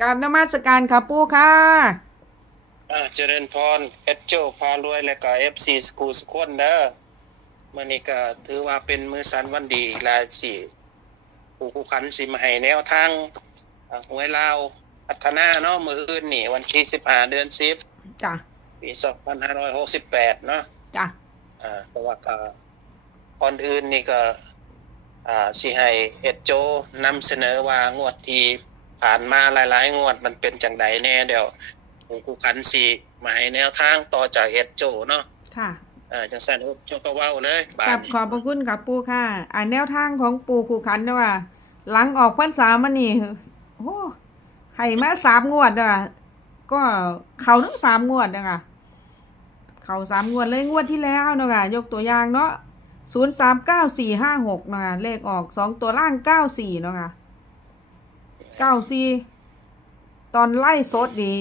กราบนมัสการค่ะปู่ค่ะอ่าเจริญพรเอสโจพารวยและก็เอฟซีสกูสกคนเด้อมื่อนี้ก็ถือว่าเป็นมือสันวันดีหลายสิผู้ผู้ขันสิมาให้แนวทางอ่าหวยลาวพัฒนาเนาะมืออื่นนี่ วันที่15เดือนจ้ะ10ปี2568เนาะจ้ะอ่าแต่ว่าก็ก่อนอื่นนี่ก็อ่าสิให้เอ็ดโจนำเสนอว่างวดที่ ผ่านมาหลาย ๆ งวดมันเป็นจังไดแน่เดี๋ยวผู้ผู้ขันสิมาให้แนวทางต่อจากเอ็ดโจเนาะค่ะเอ่าจังซั่นโจก็เว้าเลยบากัดบนี้ขอบพระคุณกับปู่ค่ะ อ่าแนวทางของปู่ขู่ขันเนาะว่า หลังออกพรรษามานี่โอ้ให้มาสามงวดเนาะก็เขาทั้งสามงวดเนาะเขาสามงวดเลยงวดที่แล้วเนาะยกตัวอย่างเนาะศูนย์สามเก้าสี่ห้าหกเนาะเลขออกสองตัวล่างเก้าสี่เนาะ เก้าสี่ตอนไล่สดนี่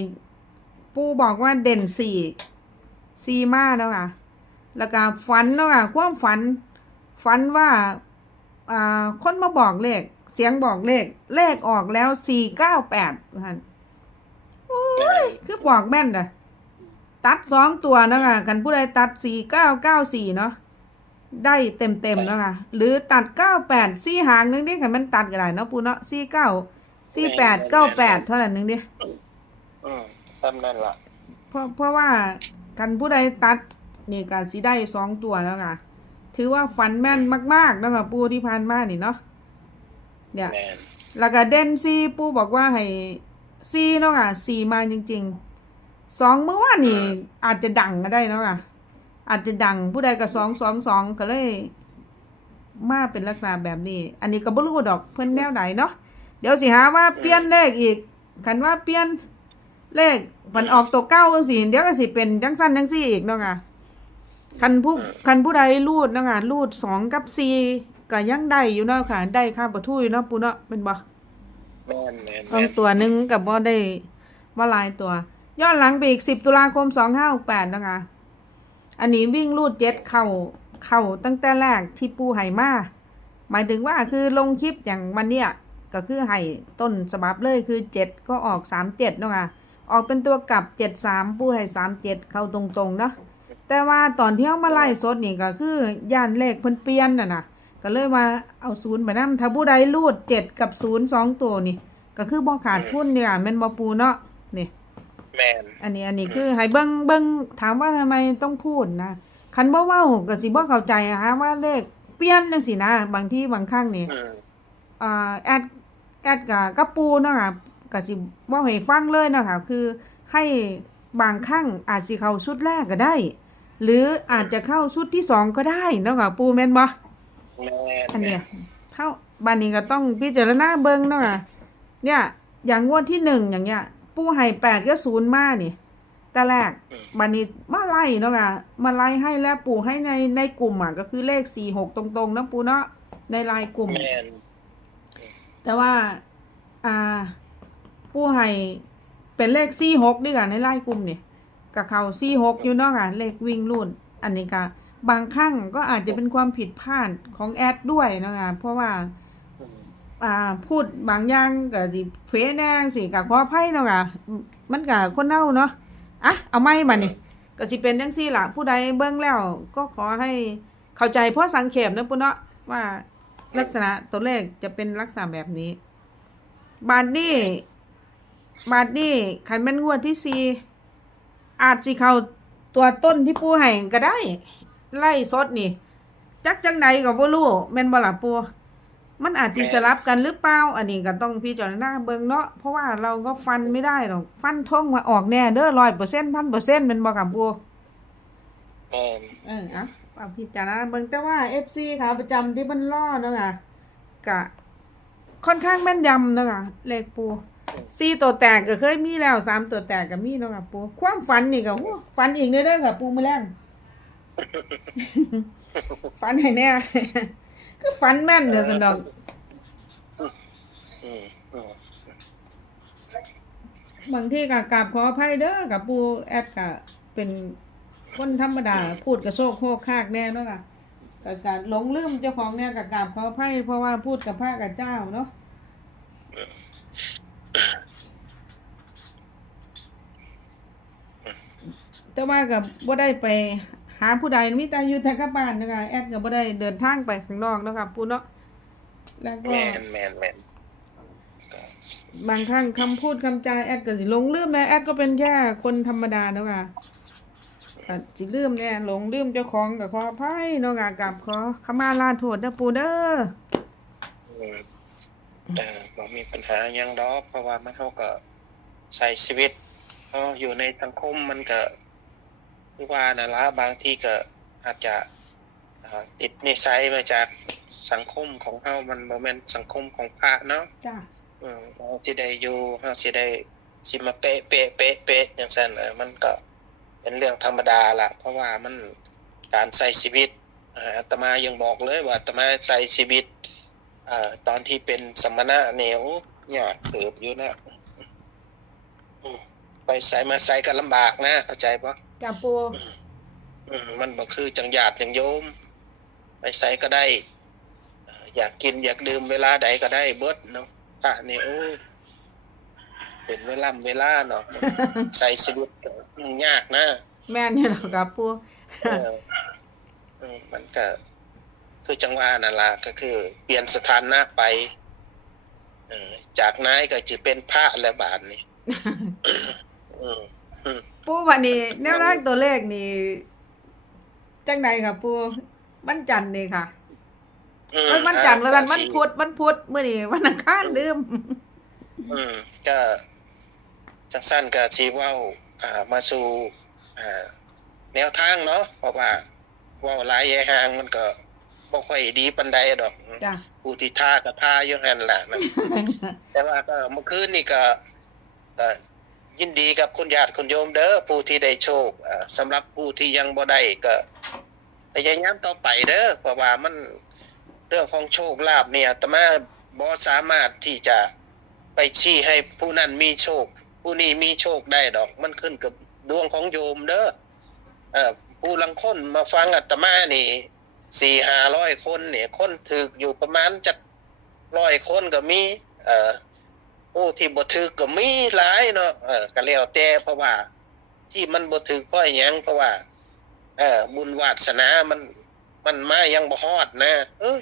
ปูบอกว่าเด่นสี่สี่มาเนาะค่ะ แล้วก็ฝันเนาะค่ะความฝัน ฝันว่าอ่าคนมาบอกเลข เสียงบอกเลข เลขออกแล้วสี่เก้าแปดท่านโอ้ยคือบอกแม่นเลยตัดสองตัวเนาะค่ะกันผู้ใดตัดสี่เก้าเก้าสี่เนาะได้เต็มเต็มๆเนาะค่ะหรือตัดเก้าแปดสี่หางนึงดิค่ะมันตัดก็ได้เนาะปูเนาะสี่เก้า สี่แปดเก้าแปดเท่านั้นหนึงดิอืมซ้ำนั่นล่ะ เพราะเพราะว่ากันผู้ใดตัดนี่ก็สิได้สองตัวแล้วค่ะ ถือว่าฝันแม่นมากๆแล้วค่ะปูที่ผ่านมานี่เนาะเนี่ย แม่นแล้วก็เด่นซีปูบอกว่าให้ซีเนาะค่ะซีมาจริงๆสองเมื่อวานนี่อาจจะดังก็ได้เนาะค่ะ อาจจะดังผู้ใดก็สองสองสองก็เลย มาเป็นลักษณะแบบนี้ อันนี้ก็บ่รู้ดอกเพิ่นแนวไหนเนาะ เดี๋ยวสิหาว่าเปลี่ยนเลขอีกคันว่าเปลี่ยนเลขมันออกตัวเก้าจังซี่เดี๋ยวก็สิเป็นจังสั้นจังซี่อีกเนาะค่ะคันผู้คันผู้ใดรูดเนาะค่ะรูดสองกับสี่ก็ยังได้อยู่เนาะค่ะได้ค่าประทุอยู่เนาะปูเนาะเป็นบ่แม่นแม่นต้องแม่นตัวหนึ่งกับว่าได้ว่าหลายตัวย้อนหลังไปอีกสิบตุลาคมสองห้าแปดนะคะ อันนี้วิ่งลูดเจ็ดเข่าเข่าตั้งแต่แรกที่ปูไห่มาหมายถึงว่าคือลงคลิปอย่างวันเนี้ย ก็คือไห่ต้นฉบับเลยคือเจ็ดก็ออกสามเจ็ดเนาะค่ะ ออกเป็นตัวกลับเจ็ดสามปูไห่สามเจ็ดเข้าตรงๆเนาะแต่ว่าตอนที่เขามาไล่สดนี่ก็คือย่านเลขเพิ่นเปลี่ยนน่ะนะก็เลยมาเอาศูนย์ไปนำถ้าผู้ใดรูดเจ็ดกับศูนย์สองตัวนี่ ก็คือบ่ขาดทุนเนี่ยแม่นบ่ปูเนาะนี่แม่นอันนี้อันนี้คือให้เบิ่งเบิ่งถามว่าทำไมต้องพูดนะคันบ่เว้าก็สิบ่เข้าใจอะฮะว่าเลขเปลี่ยนจังซี่นะ บางที่บางครั้งนี่อืมอ่าแอด แอดกับกับปูเนาะค่ะก็สิเว้าให้ฟังเลยเนาะค่ะคือให้บางครั้งอาจสิเข้าชุดแรกก็ได้ หรืออาจจะเข้าชุดที่สองก็ได้เนาะค่ะปูแม่นบ่แม่นอันเนี้ยเท่าบานนี้ก็ต้องพิจารณาเบิ่งเนาะค่ะเนี่ยอย่างงวดที่หนึ่งอย่างเงี้ย ปูให้แปดก็ศูนย์มานี่แต่แรกอืมบานนี้มาไล่เนาะค่ะมาไล่ให้แล้วปูให้ในในกลุ่มอะก็คือเลขสี่หกตรงๆนะปูเนาะในไลน์กลุ่ม แต่ว่า อ่าปูให้เป็นเลขสี่หกด้วยกันในไลน์กลุ่มเนี่ยกับเขาสี่หกอยู่เนาะค่ะเลขวิ่งรุ่น อันนี้ก็บางครั้งก็อาจจะเป็นความผิดพลาดของแอดด้วยเนาะค่ะเพราะว่าอ่าพูดบางอย่างก็สิเฟซแน่สิก็ขออภัยเนาะค่ะมันก็คนเน่าเนาะอะเอาไม่มาเนี่ยก็สิเป็นจังซี่ล่ะผู้ใดเบิ่งแล้ว ก็ขอให้เข้าใจเพราะสังเขปนะปุ้นเนาะว่า ลักษณะตัวเลขจะเป็นลักษณะแบบนี้ บาทนี้ บาทนี้คันแม่นงวดที่สี่อาจสิเข้าตัวต้นที่ปูให้ก็ได้ ไล่สดนี่ จักจังใดก็บ่รู้แม่นบ่ล่ะปูมันอาจจะสลับกันหรือเปล่า อันนี้ก็ต้องพิจารณาเบิ่งเนาะ เพราะว่าเราก็ฟันไม่ได้หรอก ฟันท่งมาออกแน่เด้อร้อยเปอร์เซ็นต์พันเปอร์เซ็นต์เป็นบ่กับบัวแม่นเอออะ เอาพิจารณาเบิ่งแต่ว่าเอฟซีขาประจำที่มันล่อเนาะค่ะกะค่อนข้างแม่นยำเนาะค่ะเลขปูซีตัวแตกก็เคยมีแล้วสามตัวแตกก็มีเนาะค่ะปูความฝันนี่ก็โอ้ฝันอีกเด้อเด้อค่ะปูมื้อแรง ฝันให้แน่ ก็ฝันแม่นเด้อสันดอกอืมอืมบางที่ก็กราบขออภัยเด้อกับปูแอดก็เป็น คนธรรมดาพูดกระโชกโคกคากแน่เนาะค่ะกับหลงลืมเจ้าของเนี่ยกับกราบขอไพ่เพราะว่าพูดกับพระกับเจ้าเนาะแต่ว่ากับบ่ได้ไปหาผู้ใดมิตรอยู่แต่กับบ้านนะคะแอดกับบ่ได้เดินทางไปข้างนอกนะคะพูดเนาะแล้วก็บางครั้งคำพูดคำจาแอดก็สิลงเลืมแม่แอดก็เป็นแค่คนธรรมดาเนาะค่ะ ก็สิลืมแน่หลงลืมเจ้าของก็ขออภัยเนาะค่ะกับขอขมาลาโทษเด้อปูเด้ออืมเออบ่มีปัญหาหยังดอกเพราะว่ามันเขาก็ใช้ชีวิตเนาะอยู่ในสังคมมันก็คือว่านั่นละบางทีก็อาจจะอ่าติดนิสัยมาจากสังคมของเฮามันบ่แม่นสังคมของพระเนาะจ้าอืมเราสิได้อยู่เฮาสิได้สิมาเป๊ะเป๊ะเป๊ะเป๊ะจังซั่นเออมันก็ เป็นเรื่องธรรมดาล่ะเพราะว่ามันการใช้ชีวิตเอ่ออาตมายังบอกเลยว่าอาตมาใช้ชีวิตเอ่อตอนที่เป็นสมณะเนี่ยโอ้ยากเติบอยู่นะอืมไปใส่มาใส่ก็ลำบากนะเข้าใจปะจ้าปูอืมมันบ่คือจังญาติจังโยม ไปใส่ก็ได้เอ่ออยากกินอยากดื่มเวลาใดก็ได้เบิดเนาะพระนี่โอ้ย เป็นเวลาเวลาเนาะใส่ชีวิตก็ยากนะ แม่นอยู่แล้วค่ะปูเออเออมันก็คือจังหวะนั่นล่ะก็คือ เปลี่ยนสถานะไปเออจากนายก็จะเป็นพระแล้วบาดนี่อืมอืมปูวันนี้แนวทางตัวเลขนี่จังใดค่ะปูมันจันทร์นี่ค่ะอืเอ้ยมันจันทร์ว่ากันก็มันสิพุธมันพุธมื้อนี้วันอังคารลืมอืมก็ จังสั้นก็ชีเว่าอ่ามาสู่อ่าแนวทางเนาะเพราะว่าเว่าหลายแยหางมันก็บ่ค่อยดีปานใดดอกจ้ะผู้ที่ท่าก็ท่าอยู่หั่นล่ะนะแต่ว่าก็เมื่อคืนนี่ก็ก็ยินดีกับคุณญาติคุณโยมเด้อผู้ที่ได้โชคอ่าสำหรับผู้ที่ยังบ่ได้ก็พยายามต่อไปเด้อเพราะว่ามันเรื่องของโชคลาภเนี่ยอาตมาบ่สามารถที่จะไปชี้ให้ผู้นั้นมีโชค ผู้นี้มีโชคได้ดอก มันขึ้นกับดวงของโยมเด้อเออผู้ลังคนมาฟังอาตมานี่สี่ห้าร้อยคนเนี่ยคนถึกอยู่ประมาณจักร้อยคนก็มี เออผู้ที่บ่ถึกก็มีหลายเนาะเออก็แล้วแต่เพราะว่า ที่มันบ่ถึกเพราะอิหยังเพราะว่า เออบุญวาสนามันมันมายังบ่ฮอดนะ เอ้ย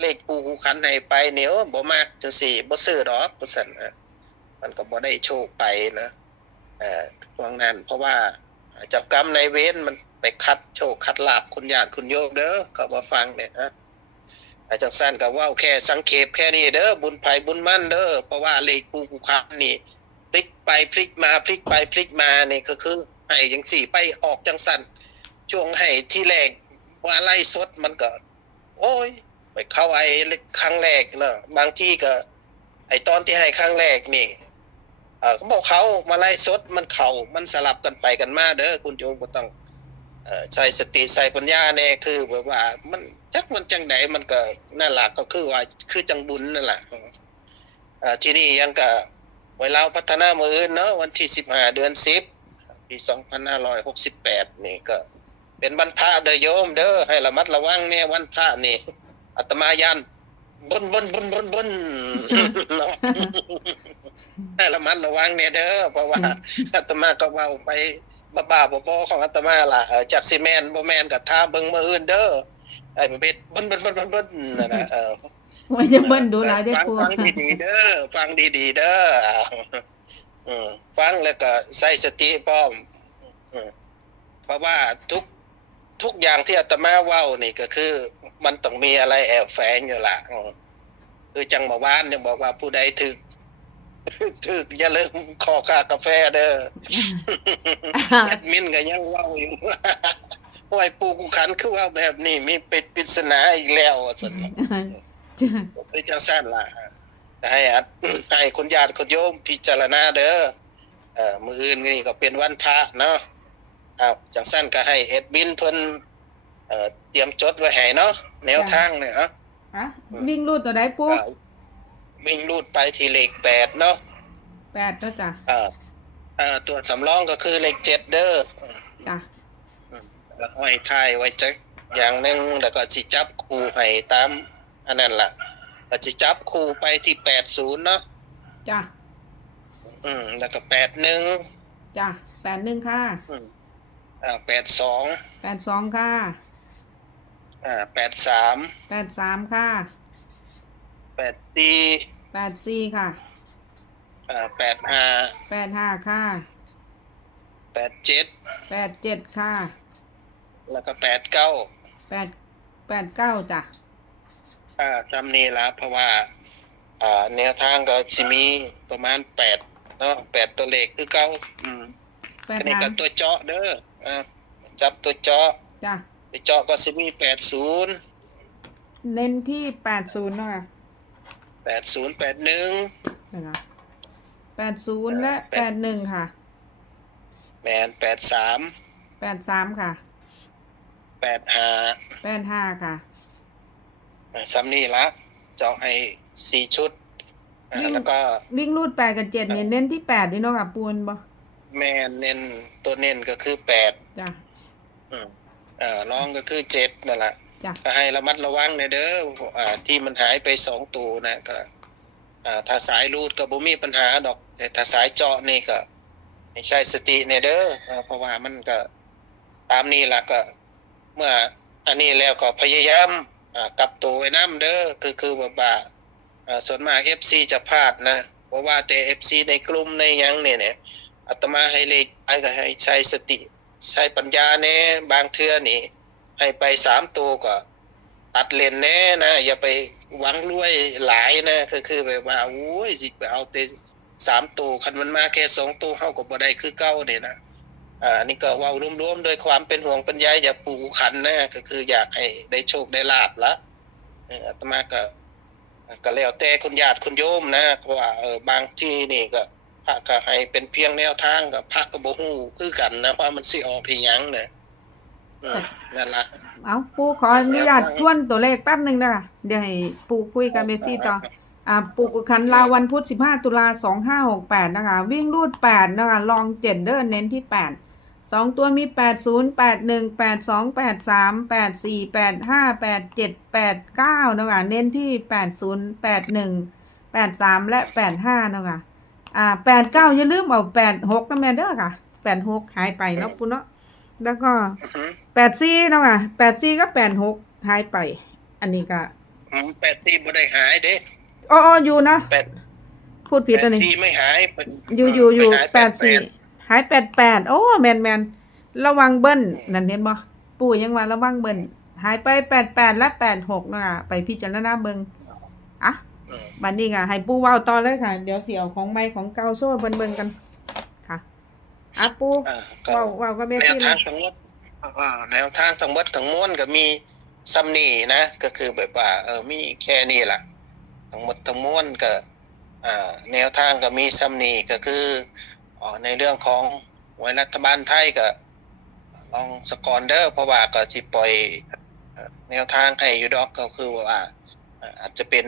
เลขปูกูขันให้ไปเนี่ยบ่มักจังซี่บ่ซื้อดอกว่าซั่นนะ มันก็บ่ได้โชคไปนะเอ่อช่วงนั้น เพราะว่าจับกรรมในเวรมันไปคัดโชคคัดลาบคุณญาติคุณโยมเด้อก็บ่ฟังเนี่ยฮะอาจารย์สั้นก็ว่าแค่สังเขปแค่นี้เด้อบุญภัยบุญมั่นเด้อเพราะว่าเลขปูกูคันนี่พลิกไปพลิกมาพลิกไปพลิกมาเนี่ก็คือให้จังสี่ไปออกจังสันช่วงให้ที่แรกว่าไล่สดมันก็ โอ้ย ไปเข้าไอ้ครั้งแรกเนาะบางที่ก็ ไอ้ตอนที่ให้ครั้งแรกนี่ เขาบอกเขามาไล่สดมันเขามันสลับกันไปกันมาเด้อคุณโยมก็ต้องเอ่อใช้สติใส่ปัญญาแน่คือแบบว่า มันจักมันจังไดมันก็นั่นล่ะก็คือว่าคือจังบุญนั่นแหละที่นี่ยังก็ไว้เราพัฒนามืออื่นเนาะวันที่15เดือน10ปี2568นี่ก็ เป็นวันพระเด้อโยมเด้อให้ระมัดระวังเนี่ยวันพระนี่อาตมายันบนบนบนบนบน ให้ระมัดระวังเนี่ยเด้อเพราะว่าอาตมาก็เว้าไปบ้าบ้าๆบอๆของอาตมาล่ะเออจากซีแมนบ่แมนกับท่าเบิ่งมืออื่นเด้อไอ้ประเภทเบิ่นเบิ่นเบิ่นเบิ่นเบิ่นนั่นน่ะเออว่าจะเบิ้นดูหลายได้ฟังปูฟังดีๆเด้อฟังดีๆเด้ออืมฟังแล้วก็ใส่สติพร้อมอืมเพราะว่าทุกทุกอย่างที่อาตมาเว้านี่ก็คือ มันต้องมีอะไรแอบแฝงอยู่ล่ะอืมคือจังหมอวานเนี่ยบอกว่าผู้ใดถึก ถึกอย่าลืมขอค่ากาแฟเด้อแอดมินก็ยังเว้าอยู่ว่าไอ้ปูกูขันคือว่าแบบนี้มีเป็ดปริศนาอีกแล้วว่าซั่นคือจังซั่นล่ะให้อัดให้คุณญาติคุณโยมพิจารณาเด้อเอ่อมื้ออื่นนี่ก็เป็นวันพระเนาะอ้าวจังซั่นก็ให้แอดมินเพิ่นเอ่อเตรียมจดไว้ให้เนาะแนวทางเนี่ยเอะฮะวิ่งรูดตัวใดปู วิ่งลูดไปที่เลข8เนาะแปดเจ้าจ้ะเอ่อเอ่อตัวสำรองก็คือเลข7เด้อจ้ะแล้วห้อยท้ายไว้จักอย่างหนึ่งแล้วก็สิจับคู่ให้ตามอันนั้นล่ะก็สิจับคู่ไปที่แปดศูนย์เนาะจ้ะอืมแล้วก็แปดหนึ่งจ้ะแปดหนึ่งค่ะอืมอ่าแปดสองแปดสองค่ะอ่าแปดสามแปดสามค่ะ แปดสี่แปดสี่ค่ะอ่าแปดห้าแปดห้าค่ะแปดเจ็ดแปดเจ็ดค่ะแล้วก็แปดเก้าแปดแปดเก้าจ้ะอ่าจำนี่ละเพราะว่าอ่าแนวทางก็จะมีประมาณแปดเนาะแปดตัวเลขคือเก้าอืมแปดอันนี้ห้าก็ตัวเจาะเด้ออ่าจับตัวเจาะจ้ะตัวเจาะก็จะมีแปดศูนย์เน้นที่แปดศูนย์เนาะค่ะ แปดศูนย์แปดหนึ่งนะคะแปดศูนย์และแปดหนึ่งค่ะ แมนแปดสามแปดสามค่ะ แปดห้าแปดห้าค่ะซ้ำนี่ละเจาะให้สี่ชุดอ่าอืมแล้วก็วิ่งรูดแปดกับเจ็ดเนี่ยเน้นที่แปดด้วยเนาะค่ะปูนบ่แม่เน้นตัวเน้นก็คือแปดจ้ะอืมเอ่อรองก็คือเจ็ดนั่นแหละจ้ะ ก็ให้ระมัดระวังในเด้ออที่มันหายไปสองตัวนะก็ถ้าสายรูดก็บ่มีปัญหาดอก แต่ถ้าสายเจาะนี่ก็ให้ใช้สติในเด้อเพราะว่ามันก็ตามนี้ล่ะก็ เมื่ออันนี้แล้วก็พยายามกลับตัวไว้น้ำเด้อคือคือแบบว่าอ่าส่วนมาก FC จะพลาดนะเพราะว่าแต่ FC ในกลุ่มในยังเนี่ยเนี่ยอาตมาให้เลขไปก็ให้ใช้สติ ใช้ปัญญาแน่บางเทื่อนี่ ให้ไปสามตัวก็ตัดเลนแน่นะอย่าไปหวังรวยหลายนะก็คือแบบว่าโอ้ยสิไปเอาแต่สามตัวคันมันมาแค่สองตัวเฮาก็บ่ได้คือเก่าเนี่ยนะอ่านี่ก็ว้ารวมๆโดยความเป็นห่วงป็นใยอย่าปูขันนะก็คืออยากให้ได้โชคได้ลาบละเอออาตมาก็ก็แล้วแต่คุณญาติคุณโยมนะเพราะว่าเออบางที่นี่ก็พระก็ให้เป็นเพียงแนวทางกับพระก็บ่ฮู้คือกันนะว่ามันสิออกอีหยังเนี่ย นั่นล่ะเอาปูขออนุญาตทวนตัวเลขแป๊บหนึ่งนะคะเดี๋ยวให้ปูคุยกับเบซี่ต่ออ่าปูกุคันลาวันพุธ15ตุลา2568นะคะ วิ่งรูด8นะคะลอง7เดอร์เน้นที่8 2ตัวมี80 81 82 83 84 85 87 89นะคะเน้นที่80 81 83และ85นะคะอ่า89อย่าลืมเอา86น้ำแมนเดอร์ค่ะ86หายไปเนาะปุณเนาะ แล้วก็อือฮึ84เนาะค่ะ84ก็86หายไป อันนี้ก็อืมแปดที่บ่ได้หายเด้อ๋อๆอยู่นะแปดพูดผิดแปอันดนี้ที่ไม่หายเป็นอยู่อยู่อยู่ไม่หายแปดสี่หายแปดแปดโอ้แมนแมนระวังเบิ้ลนั่นเห็นบ่ปู่ยังว่าระวังเบิ้ลหายไปแปดแปดและแปดหกนะคะไปพิจารณาเบิงอะอืมบัดนี้ค่ะให้ปู่เว้าต่อเลยค่ะ เดี๋ยวสิเอาของใหม่ของเก่าโซ่เบิ่นเบิ่งกันค่ะ อะปู่อ่าก็เว้าเว้าก็แม่แนวพี่เลทางยทั้งหมดอ่าแนวทางทั้งหมดทั้งมวลก็มีซ้ำนี่นะ ก็คือแบบว่าเออมีแค่นี้ล่ะ ทั้งหมดทั้งมวลก็อ่าแนวทางก็มีซ้ำนี่ก็คืออ๋อในเรื่องของหวยรัฐบาลไทยก็ลองสกอนเดอร์เพราะว่าก็สิปล่อยเอ่อแนวทางให้อยู่ดอกก็คือว่าอ่าอาจจะเป็น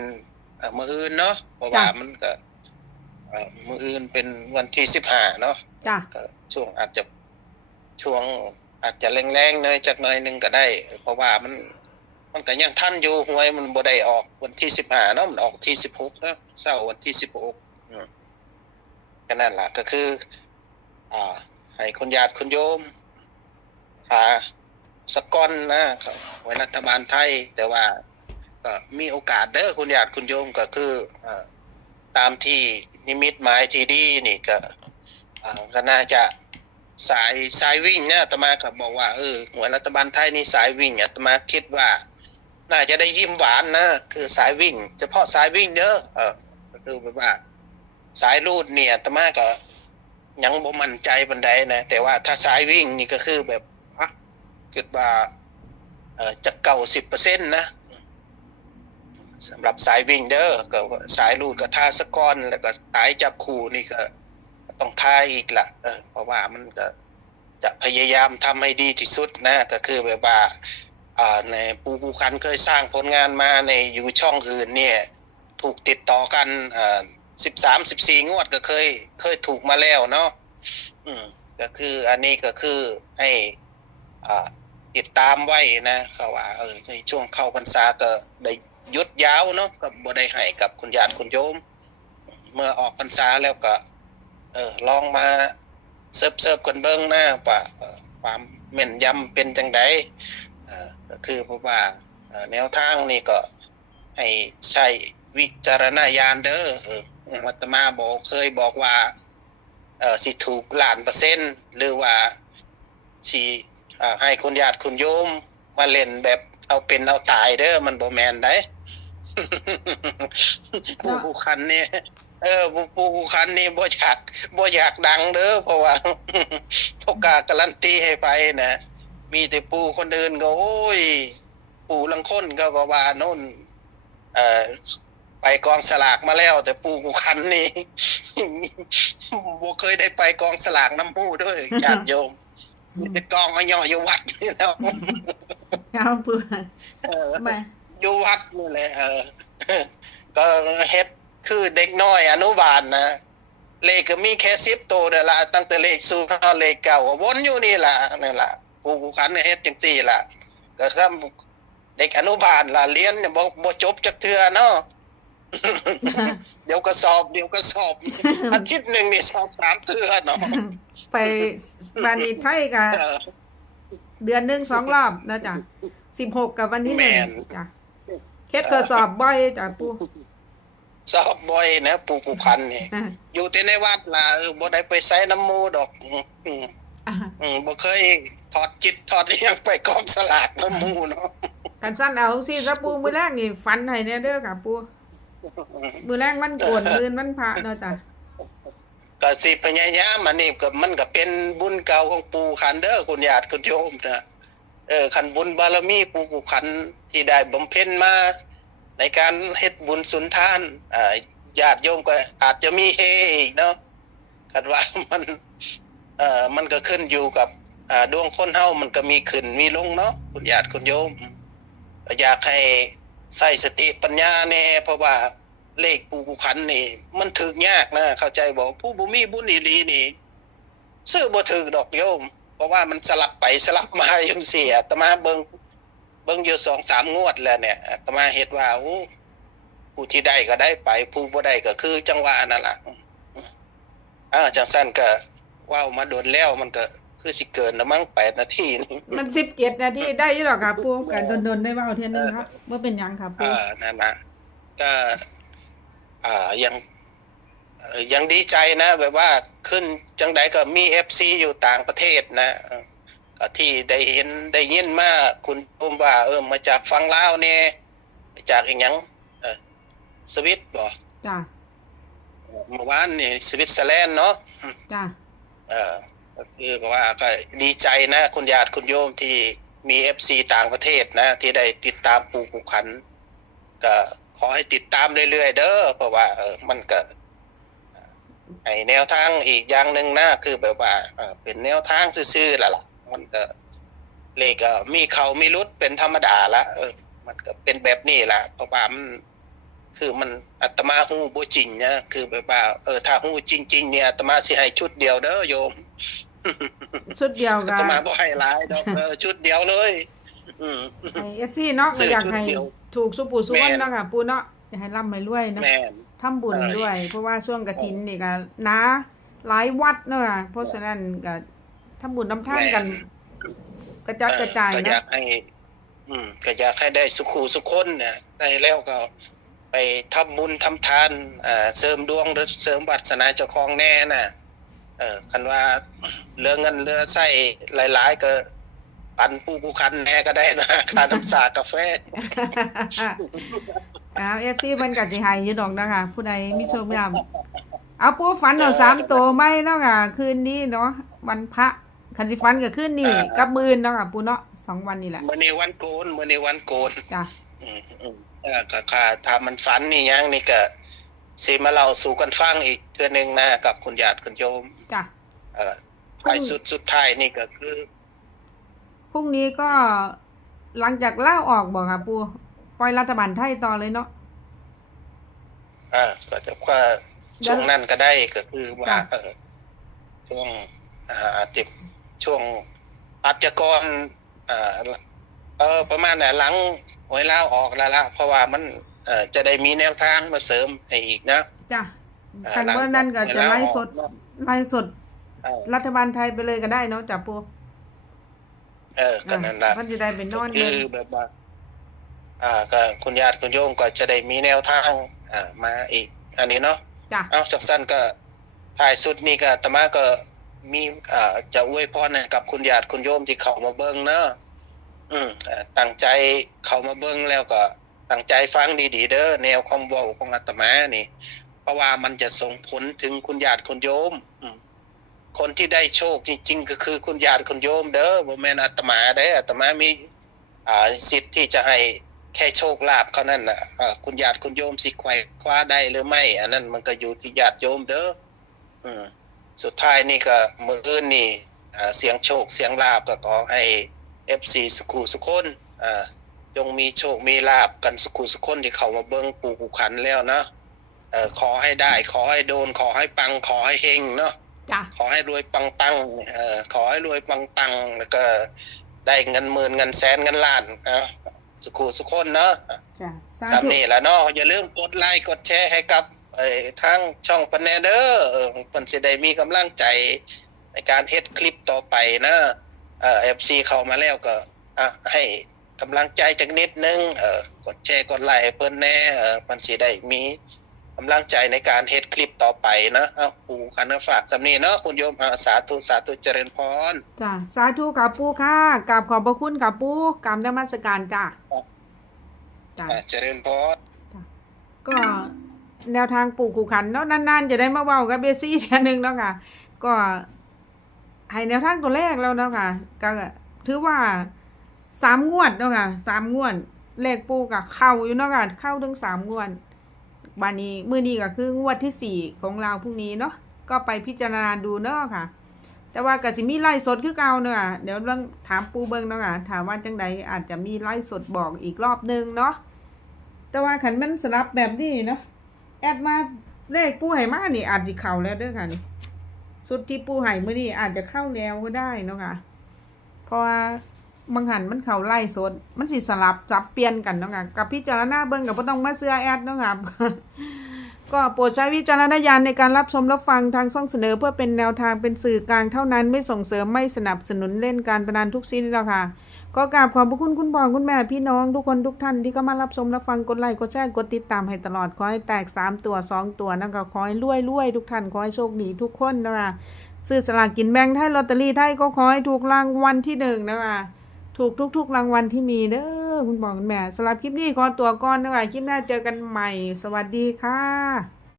เอ่อมื้ออื่นเนาะเพราะว่ามันก็เอ่อ มื้ออื่นเป็นวันที่15เนาะจ้ะก็ช่วงอาจจะช่วงอาจจะแรงๆหน่อยจักหน่อยหนึงก็ได้ เพราะว่ามันมันก็ยังทันอยู่หวยมันบ่ได้ออกวันที่15เนาะมันออกที่16เนาะเช้าวันที่16อืมก็นั่นล่ะก็คือ อ่า ให้คุณญาติคุณโยมหาสกอนนะครับไว้รัฐบาลไทย แต่ว่าก็มีโอกาสเด้อคุณญาติคุณโยมก็คืออ่า ตามที่นิมิตหมายที่ดีนี่ก็อ่าก็น่าจะสายสายวิ่งเนี่ยตมาก็บอกว่าเออหัวรัฐบาลไทยนี่สายวิ่งอาตมาคิดว่า น่าจะได้ยิ้มหวานนะคือสายวิ่ง เฉพาะสายวิ่งเด้อเออก็คือแบบว่า สายรูดเนี่ยตมาก็ยังบ่มั่นใจบันไดนะแต่ว่าถ้าสายวิ่งนี่ก็คือแบบอะคิดว่าเออจะเก่าสิบเปอร์เซ็นต์นะ สำหรับสายวิ่งเด้อก็สายรูดก็ท่าสะก้อน แล้วก็สายจับคู่นี่ก็ต้องทายอีกละเออเพราะว่ามันก็จะพยายามทำให้ดีที่สุดนะ ก็คือแบบว่าในปูปูคันเคยสร้างผลงานมาในอยู่ช่องอื่นเนี่ย ถูกติดต่อกันอ่าสิบสามสิบสี่งวดก็เคย เคยถูกมาแล้วเนาะอืมก็คืออันนี้ก็คือให้อ่าติดตามไว้นะเขาว่าเออในช่วงเข้าพรรษาก็ได้ ยุดยาวเนาะก็บ่ได้ให้กับคุณญาติคุณโยม เมื่อออกพรรษาแล้วก็ เออลองมาเซิร์ฟเซิร์ฟกันเบิ้งหน้าว่าเอ่อความแม่นยำเป็นจังไดเอ่อก็คือพระว่าแนวทางนี่ก็ให้ใช้วิจารณญาณเด้อเอออาตมาบอกเคยบอกว่าสิถูกล้านเปอร์เซ็นต์หรือว่าสิอ่ให้คุณญาติคุณโยมมาเล่นแบบเอาเป็นเอาตายเด้อมันบ่แมนได้ ผู้ผู้คันนี่เออผู้ผู้ผู้คันนี่บ่อยากบ่อยากดังเด้อเพราะว่าพวกกล้าการันตีให้ไปนะมีแต่ปู่คนอื่นก็โอ้ย ปู่ลังคนก็ก็ว่าโน่นเอ่อไปกองสลากมาแล้ว แต่ปู่ผู้คันนี่บ่เคยได้ไปกองสลากน้ำปู่ด้วยญาติโยมมีแต่กองเอาย่ออยู่วัดนี่แล้วเอาปูเออมา อยู่วัดนี่แหละเออ ก็เฮ็ดคือเด็กน้อยอนุบาลนะเลขก็มีแค่สิบตัวเด้อละตั้งแต่เลขศูนย์เท่าเลขเก่าก็วนอยู่นี่ล่ะนั่นล่ะผู้ผู้ขันเฮ็ดจังซี่ล่ะ ก็ถ้าเด็กอนุบาลล่ะเรียนเนี่ยบ่บ่จบจักเทื่อเนาะเดี๋ยวก็สอบเดี๋ยวก็สอบอาทิตย์หนึงนี่สอบสามเทื่อเนาะไปบานีไทยกับเออเดือนหนึ่งสองรอบนะจ๊ะสิบหกกับวันที่หนึ่งแม่นจ้ะ เคสข้อสอบบ่อยจ้ะปูสอบบ่อยนะปู่ผู้ขันนี่อะอยู่แต่ในวัดล่ะเออบ่ได้ไปไสน้ำหมู่ดอกอืมอะอืมบ่เคยถอดจิตถอดอิหยังไปกองสลากน้ำหมูเนาะกันสั้นเอาสิซะปูมือแรกนี่ฟันให้แน่เด้อค่ะปูมือแรกมันโกนมือมันพระเนาะจ้ะก็สิพยายามอันนี้ก็มันก็เป็นบุญเก่าของปู่ขันเด้อคุณญาติคุณโยมนะ เออขันบุญบารมีปู่กูขันที่ได้บำเพ็ญมาในการเฮ็ดบุญสุนทานอ่าญาติโยมก็อาจจะมีเฮอีกเนาะคันว่ามันเอ่อมันก็ขึ้นอยู่กับอ่าดวงคนเฮามันก็มีขึ้นมีลงเนาะคุณญาติคุณโยม อยากให้ใส่สติปัญญาแน่เพราะว่าเลขปูกูขันนี่ มันถึกยากนะ เข้าใจบอกผู้บุมีบุญอีหลีนี่ ซื้อบ่ถึกดอกโยม เพราะว่ามันสลับไปสลับมาจังซี่อาตมาเบิ่งเบิ่งอยู่2 3งวดแล้วเนี่ยอาตมาเฮ็ดว่าโอ้ผู้ที่ได้ก็ได้ไป ผู้บ่ได้ก็คือ จังหวะนั่นล่ะอ่าจังซั่นก็เว้ามาโดนแล้วมันก็คือสิเกินละมั้ง8นาทีนี่มันสิบเจ็ดนาทีได้อยี่หรอกค่ะปูกันโดนๆได้เว่าเทียนหนึงครับว่าเป็นหยังค่ะปูอ่านั่นนะก็อ่ายังเอ่อ ยังดีใจนะ แบบว่าขึ้นจังใดก็มีเอฟซีอยู่ต่างประเทศนะเออก็ที่ได้เห็นได้ยินมาคุณปุมว่า เออมาจากฟังลาวเนี่ยมาจากอีกยังเออสวิตบ่จ้ะเมื่อวานนี่สวิตเซอร์แลนด์เนาะจ้ะเออก็คือว่าก็ดีใจนะคุณญาติคุณโยมที่มีเอฟซีต่างประเทศนะ ที่ได้ติดตามปูกุขัน ก็ขอให้ติดตามเรื่อยๆเด้อเพราะว่าเออมันก็ ไอแนวทางอีกอย่างหนึ่งนะคือแบบว่าเออเป็นแนวทางซื่อๆละล่ะมันก็เลขก็มีเขามีรุดเป็นธรรมดาละเออ มันก็เป็นแบบนี้ละเพราะว่ามันคือมันอาตมาหูบ่จริงนะคือแบบว่าเออถ้าหูจริง ๆ เนี่ยอาตมาสิให้ชุดเดียวเด้อโยม ชุดเดียวอากัตนมาบ่ให้หลายดอกเออชุดเดียวเลยอืมเอฟซีเนาะซื้ก็ออยากให้ชุดเดียวถูกสุปูสุวรรณแม่นเนาะค่ะปูเนาะอยากให้ร่ำให้รวยเนาะแม่น ทำบุญเออด้วย เพราะว่าช่วงกฐินนี่ก็นะ หลายวัดเนาะเพราะฉะนั้นก็ทำบุญนำทานกัน กระจัดกระจายก็อนะยากให้ อืมก็อยากให้ได้สุขูสุขคนเนี่ยได้แล้วก็ไปทำบุญทำทานอ่าเสริมดวงหรือเสริมวัสนาเจ้าของแน่น่ะ เออคันว่าเรือเงินเรือใส้หลาย ๆ ก็ปันปูผู้คันแน่ก็ได้นะค่าน้ำสากาแฟ อ้าวเอฟซีมันก็สิให้อยู่ดอกนะคะผู้ใดมีโชคมีลาภเอาปูฝันเอาสามตัวไม่เนาะค่ะคืนนี้เนาะวันพระคันสิฝันก็คืนนี้กับมือเนาะค่ะปูเนาะสองวันนี่แหละมื่อนี้วันโกนมื่อนี้วันโกนจ้ะอืมอืมเออก็ค่ะถ้ามันฝันนี่ยังนี่ก็สิมาเล่าสู่กันฟังอีกเทื่อหนึงนะกับคุณญาติคุณโยม จ้ะ เอ่อท้ายสุดสุดท้ายนี่ก็คือ พรุ่งนี้ก็หลังจากล่าออกบอกค่ะปู ปล่อยรัฐบาลไทยต่อเลยเนาะอ่าก็จะว่าช่วงนั้นก็ได้ก็คือว่าจ้ะเออช่วงอ่าอาจจะช่วงอาจจะก่อนอ่าเออประมาณน่ะหลังหวยลาวออกแล้วละเพราะว่ามันเอ่อจะได้มีแนวทางมาเสริมให้อีกนะจ้ะอ่าคันหลังเมื่อนั้นก็จะหวยลาวไล่สดออกไล่สดเออรัฐบาลไทยไปเลยก็ได้เนาะจ้ะปูเออก็นั่นล่ะมันจะได้ไปนอนคืเบิ่องแบบว่า อ่าก็คุณญาติคุณโยมก็จะได้มีแนวทางอ่ามาอีก อันนี้เนาะจ้ะเอาจากสั้นก็ท้ายสุดนี้ก็อาตมาก็มีอ่าจะอวยพรให้กับคุณญาติคุณโยมที่เข้ามาเบิ่งเนาะอืมอ่าตั้งใจเข้ามาเบิ่งแล้วก็ตั้งใจฟังดีๆเด้อแนวความเว้าของอาตมานี่ เพราะว่ามันจะส่งผลถึงคุณญาติคุณโยมอืมคนที่ได้โชคจริงๆ ก็คือคุณญาติคุณโยมเด้อบ่แม่นอาตมาเด้ออาตมามีอ่าสิทธิ์ที่จะให้ แค่โชคลาภเขานั่นน่ะอ่าคุณญาติคุณโยมสิไขว่คว้าได้หรือไม่ อันนั้นมันก็อยู่ที่ญาติโยมเด้ออืมสุดท้ายนี่ก็มื้ออื่นนี่อ่าเสียงโชคเสียงลาภก็ขอให้ FC สุขุสุคนอ่าจงมีโชคมีลาภกันสุขุสุคนที่เข้ามาเบิ่งปู่กูขันแล้วนะเอ่อขอให้ได้ ขอให้โดน ขอให้ปัง ขอให้เฮงเนาะจ้ะขอให้รวยปังปังเอ่อขอให้รวยปังปังแล้วก็ได้เงินหมื่นเงินแสนเงินล้านอะ สุขุสุขคนเนาะจ้ะสาสามธุนี่แหละเนาะอย่าลืมกดไลค์กดแชร์ให้กับเอ่อทางช่องปันแนเดอร์เออเพิ่นสิได้มีกำลังใจในการเฮ็ดคลิปต่อไปนะเอ่อ FC เข้ามาแล้วก็อะให้กำลังใจจักนิดนึงเออกดแชร์กดไลค์ให้เพิ่นแหน่เออเพิ่นสิได้มี กำลังใจในการเฮ็ดคลิปต่อไปนะเอ้าปู่คันฝากสำนี้เนาะคุณโยมอ่าสาธุสาธุเจริญพรจ้ะสาธุกับปูค่ะกราบขอบพระคุณกับปูกราบนมัสการจ้ะจ้ะอ่าเจริญพรก็แนวทางปลูกขู่ขันเนาะนานๆจะได้มาเว้ากับเบซี่เทียหนึงเนาะค่ะ ก็ให้แนวทางตัวแรกแล้วเนาะค่ะ ก็ถือว่าสามงวดเนาะค่ะสามงวดเลขปูกับเข้าอยู่เนาะค่ะเข้าถึงสามงวด บานนี้มื้อนี้ก็คืองวดที่สี่ของเราพรุ่งนี้เนาะก็ไปพิจารณาดูเนาะค่ะ แต่ว่าก็สิมีไล่สดคือเก่าเนาะเดี๋ยวลองถามปูเบิงเนาะค่ะถามว่าจังใดอาจจะมีไล่สดบอกอีกรอบนึงเนาะแต่ว่าขันมันสลับแบบนี้เนาะแอดมาเลขปูไห่มานี่อาจจะเข้าแล้วเด้อค่ะนี่สุดที่ปูไห่มื้อนี้อาจจะเข้าแล้วก็ได้เนาะค่ะเพราะว่า บางหันมันเข้าไล่สด มันสิสลับจับเปลี่ยนกันเนาะค่ะกับพิจารณาเบิ่งกับบ่ต้องมาเสื้อแอดเนาะค่ะก็โปรดใช้วิจารณญาณในการรับชมรับฟังทางช่องเสนอเพื่อเป็นแนวทางเป็นสื่อกลางเท่านั้นไม่ส่งเสริมไม่สนับสนุนเล่นการพนันทุกสิ้นแล้วค่ะ ก็กราบขอบพระคุณคุณพ่อคุณแม่พี่น้องทุกคนทุกท่านที่เข้ามารับชมรับฟังกดไลค์กดแชร์กดติดตามให้ตลอดขอให้แตกสามตัวสองตัวนั่นก็ขอให้รวยรวยทุกท่านขอให้โชคดีทุกคนนะคะซื้อสลากกินแบ่งไทยลอตเตอรี่ไทยก็ขอให้ถูกรางวัลที่หนึ่งนะคะ ถูกทุก ๆ รางวัลที่มีเด้อคุณพ่อคุณแม่สำหรับคลิปนี้ขอตัวก่อนนะคะคลิปหน้าเจอกันใหม่ สวัสดีค่ะ